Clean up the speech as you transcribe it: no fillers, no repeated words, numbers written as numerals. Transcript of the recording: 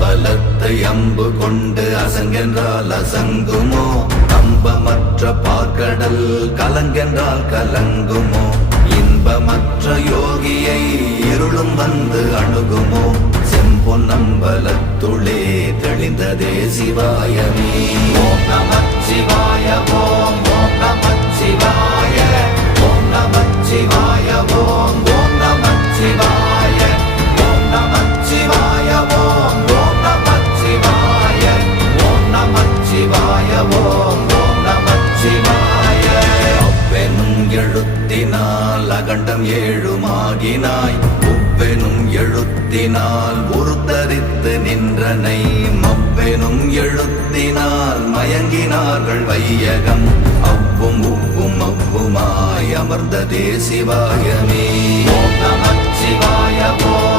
அம்பலத்தை அம்பு கொண்டு அசங்கென்றால் அசங்குமோ? நம்பமற்ற பார்க்கடல் கலங்கென்றால் கலங்குமோ? இன்பமற்ற யோகியை இருளும் வந்து அணுகுமோ? செம்பொன்னம்பலத்துளே தெளிந்ததே சிவாயமே. ஓம் நமச்சிவாய ஓம் ஓம் நமச்சிவாய ஓம் நமச்சிவாய ஓம் ஓம் நமச்சிவாய ஓம் நமச்சிவாய ஓம் ஓம் நமச்சிவாய ஓம் நமச்சிவாய ஓம் ஓம் நமச்சிவாய. அவ்வெனும் எழுத்தினால் அகண்டம் ஏழுமாகினாய், உவ்வெனும் எழுத்தினால் உருத்தரித்து நின்றனை, மவ்வெனும் எழுத்தினால் மயங்கினார்கள் வையகம், அவ்வும் உவ்வும் அவ்வுமாய் அமர்ந்ததே சிவாயமே. ஓம் நமச்சிவாய ஓம்